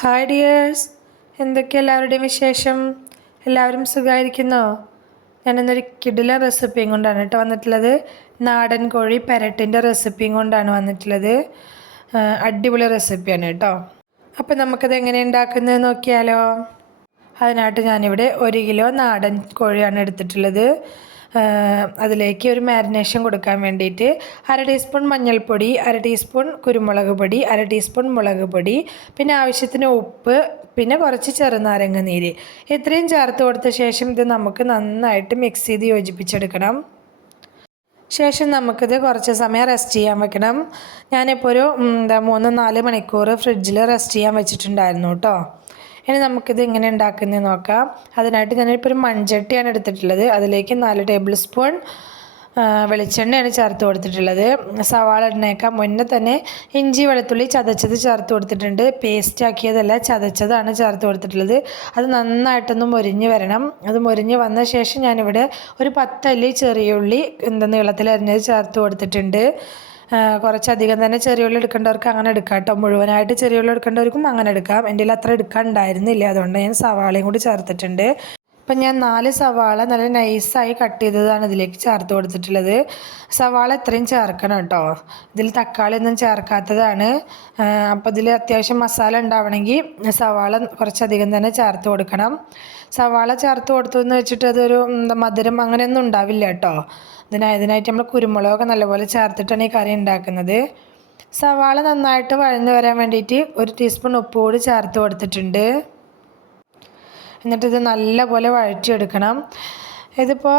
Hi dears, എന്തൊക്കെ എല്ലാവരുടെയും വിശേഷം? എല്ലാവരും സുഖമായിരിക്കുന്നോ? ഞാനിന്നൊരു കിടിലൻ റെസിപ്പിയും കൊണ്ടാണ് വന്നിട്ടുള്ളത്. നാടൻ കോഴി പെരട്ടിൻ്റെ റെസിപ്പിയും കൊണ്ടാണ് വന്നിട്ടുള്ളത്. അടിപൊളി റെസിപ്പിയാണ് കേട്ടോ. അപ്പം നമുക്കത് എങ്ങനെ ഉണ്ടാക്കുന്നത് നോക്കിയാലോ? അതിനായിട്ട് ഞാനിവിടെ 1 കിലോ നാടൻ കോഴിയാണ് എടുത്തിട്ടുള്ളത്. അതിലേക്ക് ഒരു മാരിനേഷൻ കൊടുക്കാൻ വേണ്ടിയിട്ട് 1/2 ടീസ്പൂൺ മഞ്ഞൾപ്പൊടി, 1/2 ടീസ്പൂൺ കുരുമുളക് പൊടി, 1/2 ടീസ്പൂൺ മുളക് പൊടി, പിന്നെ ആവശ്യത്തിന് ഉപ്പ്, പിന്നെ കുറച്ച് ചെറുനാരങ്ങ നീര്, ഇത്രയും ചേർത്ത് കൊടുത്ത ശേഷം ഇത് നമുക്ക് നന്നായിട്ട് മിക്സ് ചെയ്ത് യോജിപ്പിച്ചെടുക്കണം. ശേഷം നമുക്കിത് കുറച്ച് സമയം റെസ്റ്റ് ചെയ്യാൻ വെക്കണം. ഞാനിപ്പോൾ ഒരു 3-4 മണിക്കൂർ ഫ്രിഡ്ജിൽ റെസ്റ്റ് ചെയ്യാൻ വെച്ചിട്ടുണ്ടായിരുന്നു കേട്ടോ. ഇനി നമുക്കിത് എങ്ങനെ ഉണ്ടാക്കുന്നത് നോക്കാം. അതിനായിട്ട് ഞാനിപ്പോൾ ഒരു മൺചട്ടിയാണ് എടുത്തിട്ടുള്ളത്. അതിലേക്ക് 4 ടേബിൾ സ്പൂൺ വെളിച്ചെണ്ണയാണ് ചേർത്ത് കൊടുത്തിട്ടുള്ളത്. സവാള ഇടുന്നേക്കാം മുന്നേ തന്നെ ഇഞ്ചി വെളുത്തുള്ളി ചതച്ചത് ചേർത്ത് കൊടുത്തിട്ടുണ്ട്. പേസ്റ്റ് ആക്കിയതല്ല, ചതച്ചതാണ് ചേർത്ത് കൊടുത്തിട്ടുള്ളത്. അത് നന്നായിട്ടൊന്ന് മൊരിഞ്ഞ് വരണം. അത് മൊരിഞ്ഞ് വന്ന ശേഷം ഞാനിവിടെ ഒരു 10 അല്ലി ചെറിയ ഉള്ളി നീളത്തിൽ അരിഞ്ഞത് ചേർത്ത് കൊടുത്തിട്ടുണ്ട്. കുറച്ചധികം തന്നെ ചെറിയ ഉള്ളി എടുക്കേണ്ടവർക്ക് അങ്ങനെ എടുക്കാം കേട്ടോ. മുഴുവനായിട്ട് ചെറിയ ഉള്ളി എടുക്കേണ്ടവർക്കും അങ്ങനെ എടുക്കാം. എൻ്റെ കയ്യിൽ അത്ര എടുക്കാൻ ഉണ്ടായിരുന്നില്ല, അതുകൊണ്ട് ഞാൻ സവാളയും കൂടി ചേർത്തിട്ടുണ്ട്. ഇപ്പം ഞാൻ 4 സവാള നല്ല നൈസായി കട്ട് ചെയ്തതാണ് ഇതിലേക്ക് ചേർത്ത് കൊടുത്തിട്ടുള്ളത്. സവാള ഇത്രയും ചേർക്കണം കേട്ടോ. ഇതിൽ തക്കാളി ഒന്നും ചേർക്കാത്തതാണ്. അപ്പോൾ ഇതിൽ അത്യാവശ്യം മസാല ഉണ്ടാവണമെങ്കിൽ സവാള കുറച്ചധികം തന്നെ ചേർത്ത് കൊടുക്കണം. സവാള ചേർത്ത് കൊടുത്തു എന്ന് വെച്ചിട്ട് അതൊരു മധുരം അങ്ങനെയൊന്നും ഉണ്ടാവില്ല കേട്ടോ. ഇതിനായിട്ട് നമ്മൾ കുരുമുളകൊക്കെ നല്ലപോലെ ചേർത്തിട്ടാണ് ഈ കറി ഉണ്ടാക്കുന്നത്. സവാള നന്നായിട്ട് വഴന്ന് വരാൻ വേണ്ടിയിട്ട് 1 ടീസ്പൂൺ ഉപ്പ് കൂടി ചേർത്ത് കൊടുത്തിട്ടുണ്ട്. എന്നിട്ട് ഇത് നല്ലപോലെ വഴറ്റിയെടുക്കണം. ഇതിപ്പോൾ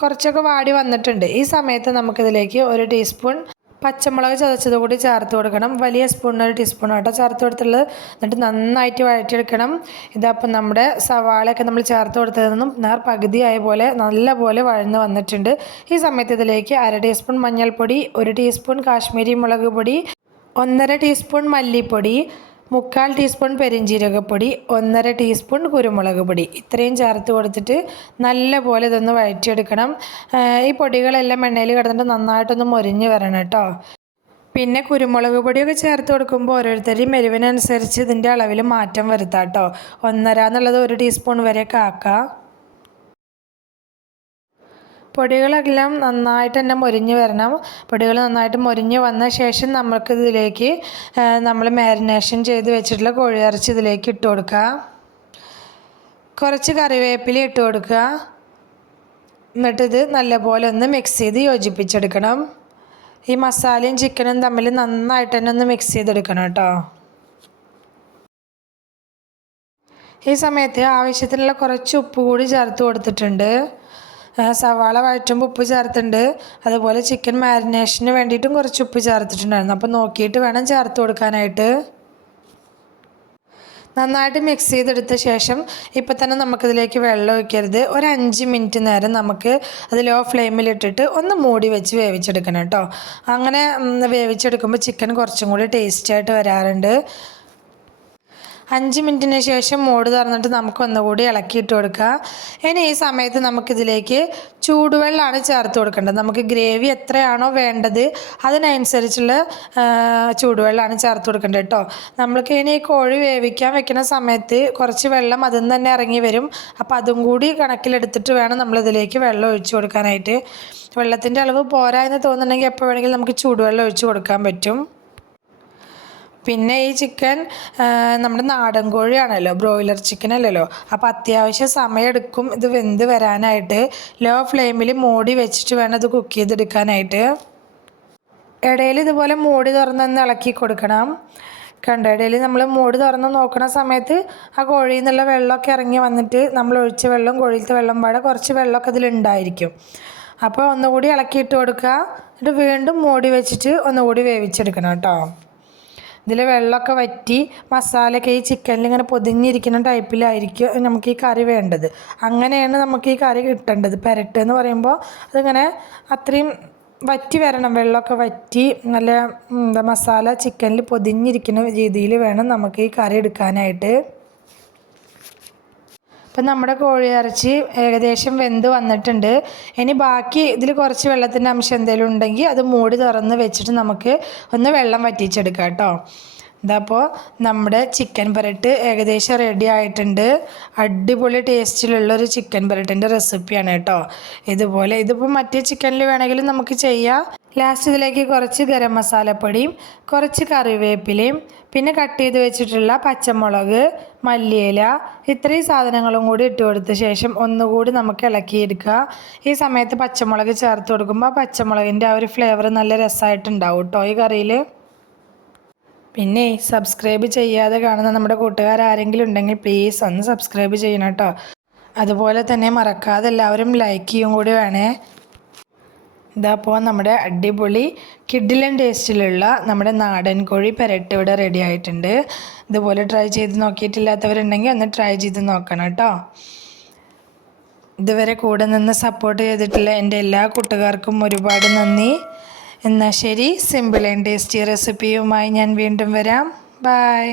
കുറച്ചൊക്കെ വാടി വന്നിട്ടുണ്ട്. ഈ സമയത്ത് നമുക്കിതിലേക്ക് 1 ടീസ്പൂൺ പച്ചമുളക് ചതച്ചത് കൂടി ചേർത്ത് കൊടുക്കണം. വലിയ സ്പൂണിന് 1 ടീസ്പൂൺ ആട്ടോ ചേർത്ത് കൊടുത്തുള്ളത്. എന്നിട്ട് നന്നായിട്ട് വഴറ്റിയെടുക്കണം. ഇതപ്പം നമ്മുടെ സവാളയൊക്കെ നമ്മൾ ചേർത്ത് കൊടുത്തതിൽ നിന്നും പകുതിയായ പോലെ നല്ലപോലെ വഴന്ന് വന്നിട്ടുണ്ട്. ഈ സമയത്ത് ഇതിലേക്ക് 1/2 ടീസ്പൂൺ മഞ്ഞൾപ്പൊടി, 1 ടീസ്പൂൺ കാശ്മീരി മുളക് പൊടി, 1/2 ടീസ്പൂൺ മല്ലിപ്പൊടി, 1/4 ടീസ്പൂൺ പെരിഞ്ജീരകപ്പൊടി, 1/2 ടീസ്പൂൺ കുരുമുളക് പൊടി, ഇത്രയും ചേർത്ത് കൊടുത്തിട്ട് നല്ലപോലെ ഇതൊന്ന് വഴറ്റിയെടുക്കണം. ഈ പൊടികളെല്ലാം എണ്ണയിൽ കിടന്നിട്ട് നന്നായിട്ടൊന്ന് മൊരിഞ്ഞ് വരണം കേട്ടോ. പിന്നെ കുരുമുളക് പൊടിയൊക്കെ ചേർത്ത് കൊടുക്കുമ്പോൾ ഓരോരുത്തരുടെയും എരിവിനനുസരിച്ച് ഇതിൻ്റെ അളവിൽ മാറ്റം വരുത്താം കേട്ടോ. 1/2 എന്നുള്ളത് 1 ടീസ്പൂൺ വരെയൊക്കെ ആക്കാം. പൊടികളെല്ലാം നന്നായിട്ട് തന്നെ മൊരിഞ്ഞ് വരണം. പൊടികൾ നന്നായിട്ട് മൊരിഞ്ഞ് വന്ന ശേഷം നമുക്കിതിലേക്ക് നമ്മൾ മാരിനേഷൻ ചെയ്ത് വെച്ചിട്ടുള്ള കോഴിയിറച്ചി ഇതിലേക്ക് ഇട്ട് കൊടുക്കുക. കുറച്ച് കറിവേപ്പില ഇട്ട് കൊടുക്കുക. എന്നിട്ടിത് നല്ലപോലെ ഒന്ന് മിക്സ് ചെയ്ത് യോജിപ്പിച്ചെടുക്കണം. ഈ മസാലയും ചിക്കനും തമ്മിൽ നന്നായിട്ട് തന്നെ ഒന്ന് മിക്സ് ചെയ്തെടുക്കണം കേട്ടോ. ഈ സമയത്ത് ആവശ്യത്തിനുള്ള കുറച്ച് ഉപ്പ് കൂടി ചേർത്ത് കൊടുത്തിട്ടുണ്ട്. സവാള വഴറ്റുമ്പോൾ ഉപ്പ് ചേർത്തിട്ടുണ്ട്. അതുപോലെ ചിക്കൻ മാരിനേഷന് വേണ്ടിയിട്ടും കുറച്ച് ഉപ്പ് ചേർത്തിട്ടുണ്ടായിരുന്നു. അപ്പോൾ നോക്കിയിട്ട് വേണം ചേർത്ത് കൊടുക്കാനായിട്ട്. നന്നായിട്ട് മിക്സ് ചെയ്തെടുത്ത ശേഷം ഇപ്പം തന്നെ നമുക്കിതിലേക്ക് വെള്ളം ഒഴിക്കരുത്. ഒരു 5 മിനിറ്റ് നേരം നമുക്ക് അത് ലോ ഫ്ലെയിമിലിട്ടിട്ട് ഒന്ന് മൂടി വെച്ച് വേവിച്ചെടുക്കണം കേട്ടോ. അങ്ങനെ വേവിച്ചെടുക്കുമ്പോൾ ചിക്കൻ കുറച്ചും കൂടി ടേസ്റ്റായിട്ട് വരാറുണ്ട്. 5 മിനിറ്റിന് ശേഷം മൂട് തുറന്നിട്ട് നമുക്ക് ഒന്നുകൂടി ഇളക്കിയിട്ട് കൊടുക്കുക. ഇനി ഈ സമയത്ത് നമുക്കിതിലേക്ക് ചൂടുവെള്ളമാണ് ചേർത്ത് കൊടുക്കേണ്ടത്. നമുക്ക് ഗ്രേവി എത്രയാണോ വേണ്ടത് അതിനനുസരിച്ചുള്ള ചൂടുവെള്ളമാണ് ചേർത്ത് കൊടുക്കേണ്ടത് കേട്ടോ. നമ്മൾക്ക് ഇനി കോഴി വേവിക്കാൻ വെക്കുന്ന സമയത്ത് കുറച്ച് വെള്ളം അതിൽ നിന്ന് തന്നെ ഇറങ്ങി വരും. അപ്പോൾ അതും കൂടി കണക്കിലെടുത്തിട്ട് വേണം നമ്മളിതിലേക്ക് വെള്ളം ഒഴിച്ചു കൊടുക്കാനായിട്ട്. വെള്ളത്തിൻ്റെ അളവ് പോരാ എന്ന് തോന്നുന്നുണ്ടെങ്കിൽ എപ്പോൾ വേണമെങ്കിലും നമുക്ക് ചൂടുവെള്ളം ഒഴിച്ച് കൊടുക്കാൻ പറ്റും. പിന്നെ ഈ ചിക്കൻ നമ്മുടെ നാടൻ കോഴിയാണല്ലോ, ബ്രോയിലർ ചിക്കൻ അല്ലല്ലോ. അപ്പോൾ അത്യാവശ്യം സമയമെടുക്കും ഇത് വെന്ത് വരാനായിട്ട്. ലോ ഫ്ലെയിമിൽ മൂടി വെച്ചിട്ട് വേണം ഇത് കുക്ക് ചെയ്തെടുക്കാനായിട്ട്. ഇടയിൽ ഇതുപോലെ മൂടി തുറന്നൊന്ന് ഇളക്കി കൊടുക്കണം. ഇടയിൽ നമ്മൾ മൂടി തുറന്ന് നോക്കുന്ന സമയത്ത് ആ കോഴിയിൽ നിന്നുള്ള വെള്ളമൊക്കെ ഇറങ്ങി വന്നിട്ട് നമ്മൾ ഒഴിച്ച വെള്ളം കോഴിയിലത്തെ വെള്ളം പാടെ കുറച്ച് വെള്ളമൊക്കെ ഇതിലുണ്ടായിരിക്കും. അപ്പോൾ ഒന്നുകൂടി ഇളക്കിയിട്ട് കൊടുക്കുക. എന്നിട്ട് വീണ്ടും മൂടി വെച്ചിട്ട് ഒന്നുകൂടി വേവിച്ചെടുക്കണം കേട്ടോ. ഇതിൽ വെള്ളമൊക്കെ വറ്റി മസാലയൊക്കെ ഈ ചിക്കനിൽ ഇങ്ങനെ പൊതിഞ്ഞിരിക്കുന്ന ടൈപ്പിലായിരിക്കും നമുക്ക് ഈ കറി വേണ്ടത്. അങ്ങനെയാണ് നമുക്ക് ഈ കറി കിട്ടേണ്ടത്. പെരട്ട് എന്ന് പറയുമ്പോൾ അതിങ്ങനെ അത്രയും വറ്റി വരണം. വെള്ളമൊക്കെ വറ്റി നല്ല മസാല ചിക്കനിൽ പൊതിഞ്ഞിരിക്കുന്ന രീതിയിൽ വേണം നമുക്ക് ഈ കറി എടുക്കാനായിട്ട്. അപ്പം നമ്മുടെ കോഴിയിറച്ചി ഏകദേശം വെന്ത് വന്നിട്ടുണ്ട്. ഇനി ബാക്കി ഇതിൽ കുറച്ച് വെള്ളത്തിൻ്റെ അംശം എന്തെങ്കിലും ഉണ്ടെങ്കിൽ അത് മൂടി തുറന്ന് വെച്ചിട്ട് നമുക്ക് ഒന്ന് വെള്ളം വറ്റിച്ചെടുക്കാം കേട്ടോ. ഇതപ്പോൾ നമ്മുടെ ചിക്കൻ പുരട്ട് ഏകദേശം റെഡി ആയിട്ടുണ്ട്. അടിപൊളി ടേസ്റ്റിലുള്ളൊരു ചിക്കൻ പുരട്ടിൻ്റെ റെസിപ്പിയാണ് കേട്ടോ. ഇതിപ്പോൾ മറ്റേ ചിക്കനിൽ വേണമെങ്കിലും നമുക്ക് ചെയ്യാം. ലാസ്റ്റ് ഇതിലേക്ക് കുറച്ച് ഗരം മസാലപ്പൊടിയും കുറച്ച് കറിവേപ്പിലയും പിന്നെ കട്ട് ചെയ്ത് വെച്ചിട്ടുള്ള പച്ചമുളക്, മല്ലിയില, ഇത്രയും സാധനങ്ങളും കൂടി ഇട്ട് കൊടുത്ത ശേഷം ഒന്നുകൂടി നമുക്ക് ഇളക്കിയെടുക്കുക. ഈ സമയത്ത് പച്ചമുളക് ചേർത്ത് കൊടുക്കുമ്പോൾ പച്ചമുളകിൻ്റെ ആ ഒരു ഫ്ലേവർ നല്ല രസമായിട്ടുണ്ടാവും കേട്ടോ ഈ കറിയിൽ. പിന്നെ സബ്സ്ക്രൈബ് ചെയ്യാതെ കാണുന്ന നമ്മുടെ കൂട്ടുകാർ ആരെങ്കിലും ഉണ്ടെങ്കിൽ പ്ലീസ് ഒന്ന് സബ്സ്ക്രൈബ് ചെയ്യണം കേട്ടോ. അതുപോലെ തന്നെ മറക്കാതെ എല്ലാവരും ലൈക്ക് ചെയ്യും കൂടി വേണേ. ഇതപ്പോൾ നമ്മുടെ അടിപൊളി കിഡിലൻ ടേസ്റ്റിലുള്ള നമ്മുടെ നാടൻ കോഴി പെരട്ട് ഇവിടെ റെഡി ആയിട്ടുണ്ട്. ഇതുപോലെ ട്രൈ ചെയ്ത് നോക്കിയിട്ടില്ലാത്തവരുണ്ടെങ്കിൽ ഒന്ന് ട്രൈ ചെയ്ത് നോക്കണം കേട്ടോ. ഇതുവരെ കൂടെ നിന്ന് സപ്പോർട്ട് ചെയ്തിട്ടുള്ള എൻ്റെ എല്ലാ കൂട്ടുകാർക്കും ഒരുപാട് നന്ദി. എന്നാൽ ശരി, സിമ്പിൾ ആൻഡ് ടേസ്റ്റി റെസിപ്പിയുമായി ഞാൻ വീണ്ടും വരാം. ബൈ.